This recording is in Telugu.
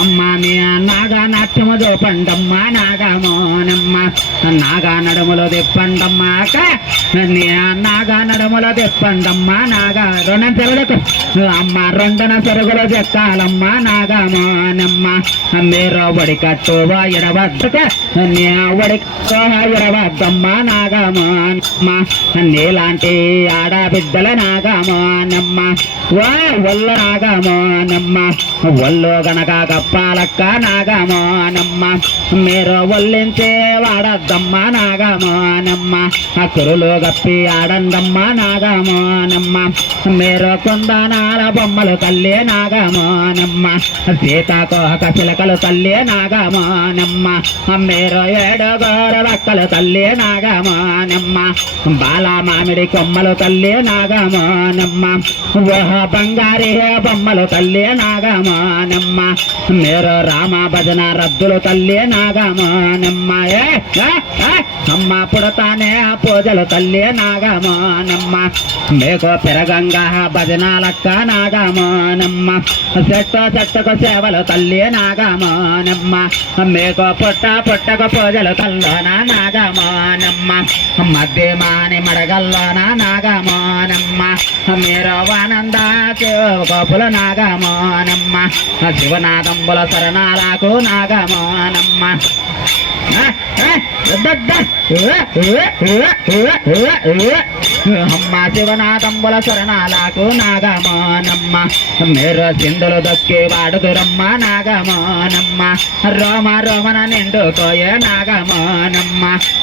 అమ్మ మీ నాగా నాట్యము చూపండమ్మ నాగమోనమ్మ నాగా నడుములు తిప్పండమ్మ నీ నాగా నడుములు తిప్పండమ్మ నాగా రెండు చెరువులకు అమ్మ రెండున చెరుగులు చెక్కాలమ్మ నాగమోనమ్మ మీరు ఒడి కట్టు ఎడవద్దుక నీ ఒడి ఎడవద్దమ్మ నాగమోనమ్మ నీలాంటి ఆడబిడ్డల నాగమోనమ్మ ఒళ్ళు నాగమోనమ్మ ఒళ్ళు గనక కప్పాలక్క నాగమోనమ్మ మీరు ఒళ్ళించే వాడద్దమ్మ నాగమోనమ్మ కురులు గప్పి ఆడందమ్మ నాగమోనమ్మ మీరు కొందనాల బొమ్మలు తల్లి నాగమోనమ్మ సీతాకోక చిలకలు తల్లి నాగమోనమ్మ మీరు ఏడుగోర బక్కలు తల్లి నాగమోనమ్మ బాల మామిడి కొమ్మలు తల్లి నాగమోనమ్మ ఓహ బంగారి బొమ్మలు తల్లి నాగమోనమ్మ మీరు రామ భజన రద్దులు తల్లి నాగమోనమ్మ అమ్మ పుడతానే పూజలు తల్లి నాగమోనమ్మ మీకు పెరగంగా భజనాలక్క నాగమోనమ్మ చెట్టుకు సేవలు తల్లి నాగమోనమ్మ మీకు పుట్టకు పూజలు తల్లోన నాగమోనమ్మ మధ్యమాని మడగల్లోన నాగమోనమ్మ మీరు ఆనంద గోపుల నాగమోనమ్మ శివనాథంబుల శరణాలకు నాగమోనమ్మ అమ్మ శివనాథంబుల శరణాలకు నాగమోనమ్మ మీరు సింధులు దొక్కి వాడుదురమ్మ నాగమోనమ్మ రోమ రోమన నిండుకోయే నాగమోనమ్మ